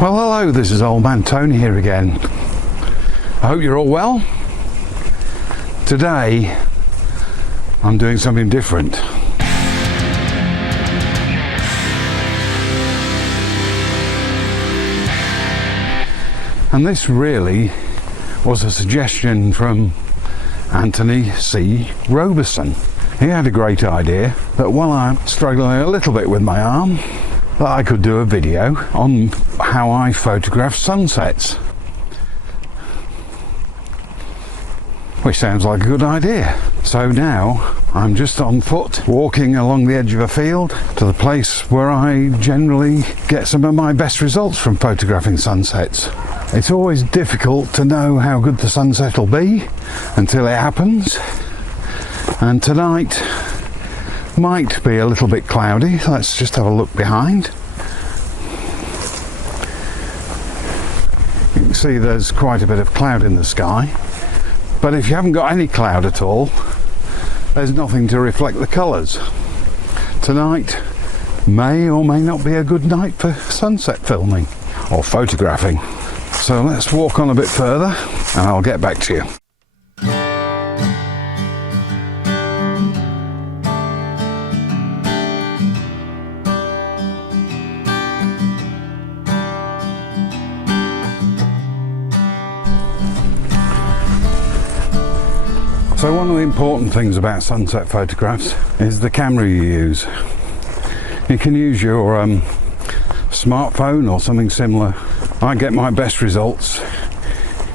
Well, hello, this is Old Man Tony here again. I hope you're all well. Today I'm doing something different. And this really was a suggestion from Anthony C. Roberson. He had a great idea that while I'm struggling a little bit with my arm, that I could do a video on how I photograph sunsets. Which sounds like a good idea. So now I'm just on foot, walking along the edge of a field to the place where I generally get some of my best results from photographing sunsets. It's always difficult to know how good the sunset will be until it happens. And tonight might be a little bit cloudy. Let's just have a look behind. You can see there's quite a bit of cloud in the sky, but if you haven't got any cloud at all, there's nothing to reflect the colours. Tonight may or may not be a good night for sunset filming or photographing. So let's walk on a bit further and I'll get back to you. So one of the important things about sunset photographs is the camera you use. You can use your smartphone or something similar. I get my best results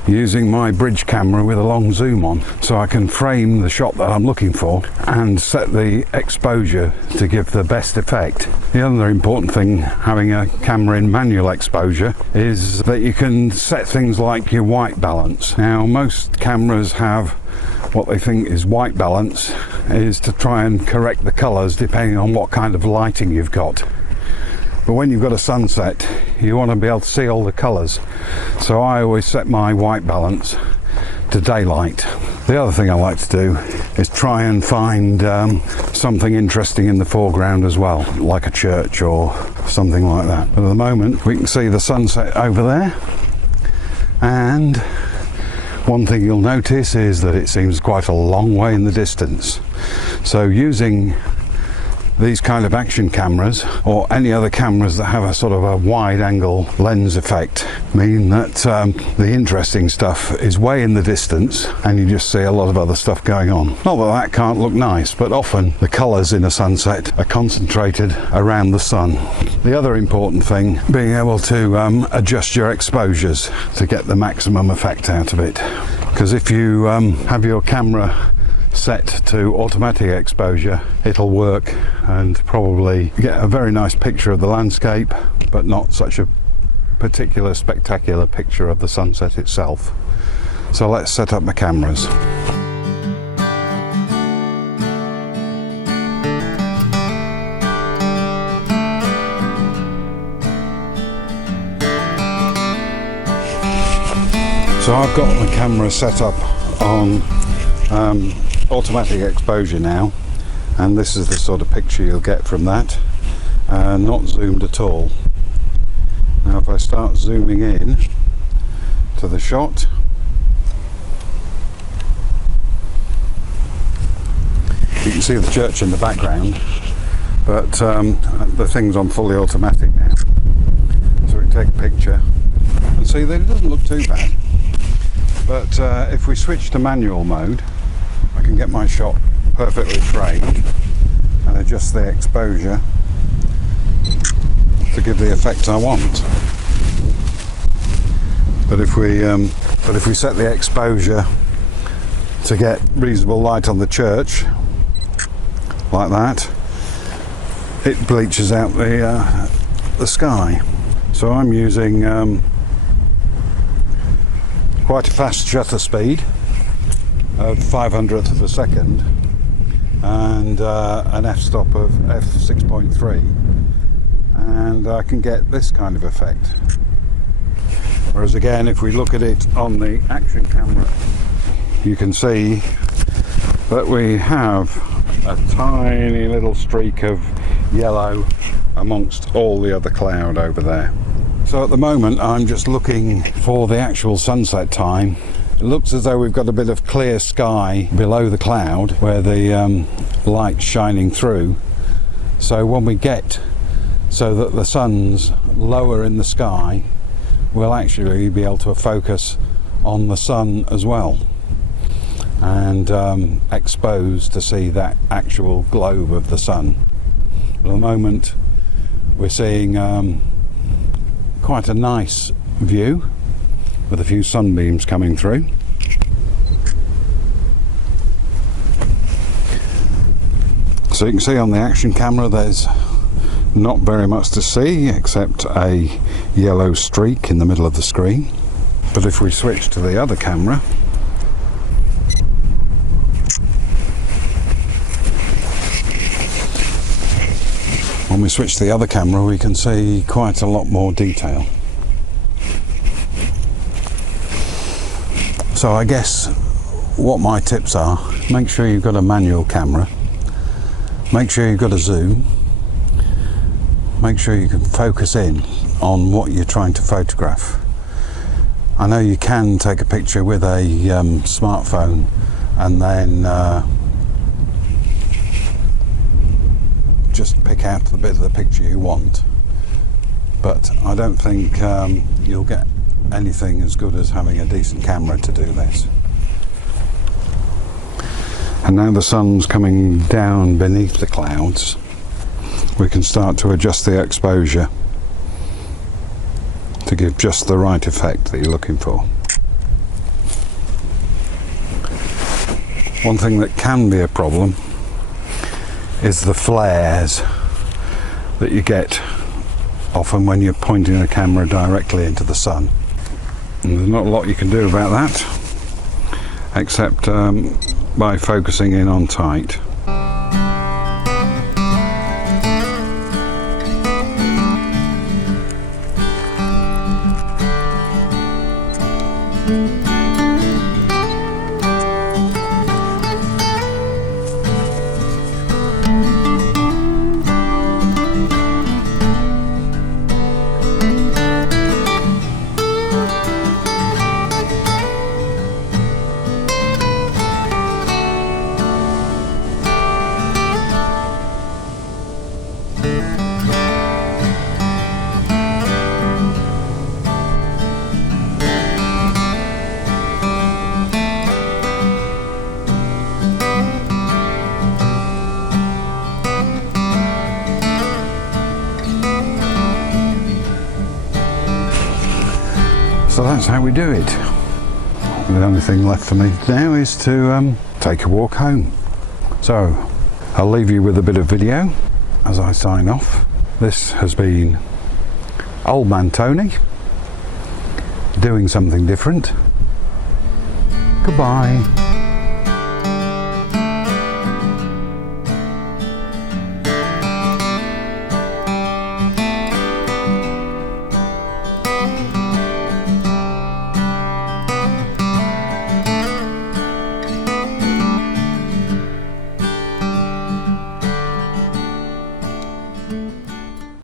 using my bridge camera with a long zoom on, so I can frame the shot that I'm looking for and set the exposure to give the best effect. The other important thing having a camera in manual exposure is that you can set things like your white balance. Now most cameras have what they think is white balance, is to try and correct the colours depending on what kind of lighting you've got. But when you've got a sunset, you want to be able to see all the colours. So I always set my white balance to daylight. The other thing I like to do is try and find something interesting in the foreground as well, like a church or something like that. But at the moment, we can see the sunset over there. And one thing you'll notice is that it seems quite a long way in the distance. So using these kind of action cameras or any other cameras that have a sort of a wide angle lens effect mean that the interesting stuff is way in the distance and you just see a lot of other stuff going on. Not that that can't look nice, but often the colours in a sunset are concentrated around the sun. The other important thing being able to adjust your exposures to get the maximum effect out of it, because if you have your camera set to automatic exposure, it'll work and probably get a very nice picture of the landscape, but not such a particular spectacular picture of the sunset itself. So let's set up my cameras. So I've got my camera set up on automatic exposure now, and this is the sort of picture you'll get from that, not zoomed at all. Now if I start zooming in to the shot, you can see the church in the background, but the thing's on fully automatic now, so we can take a picture and see that it doesn't look too bad. But if we switch to manual mode, I can get my shot perfectly framed and adjust the exposure to give the effect I want. But if we set the exposure to get reasonable light on the church, like that, it bleaches out the sky. So I'm using quite a fast shutter speed of 500th of a second and an f-stop of f6.3, and I can get this kind of effect. Whereas again, if we look at it on the action camera, you can see that we have a tiny little streak of yellow amongst all the other cloud over there. So at the moment I'm just looking for the actual sunset time. It looks as though we've got a bit of clear sky below the cloud where the light's shining through. So when we get so that the sun's lower in the sky, we'll actually be able to focus on the sun as well and exposed to see that actual globe of the sun. At the moment we're seeing quite a nice view with a few sunbeams coming through. So you can see on the action camera there's not very much to see except a yellow streak in the middle of the screen. But if we switch to the other camera, we can see quite a lot more detail. So I guess what my tips are: make sure you've got a manual camera, make sure you've got a zoom, make sure you can focus in on what you're trying to photograph. I know you can take a picture with a smartphone and then just pick out the bit of the picture you want, but I don't think you'll get anything as good as having a decent camera to do this. And now the sun's coming down beneath the clouds, we can start to adjust the exposure to give just the right effect that you're looking for. One thing that can be a problem is the flares that you get often when you're pointing the camera directly into the sun. And there's not a lot you can do about that except by focusing in on tight. So that's how we do it. The only thing left for me now is to take a walk home. So I'll leave you with a bit of video as I sign off. This has been Old Man Tony doing something different. Goodbye.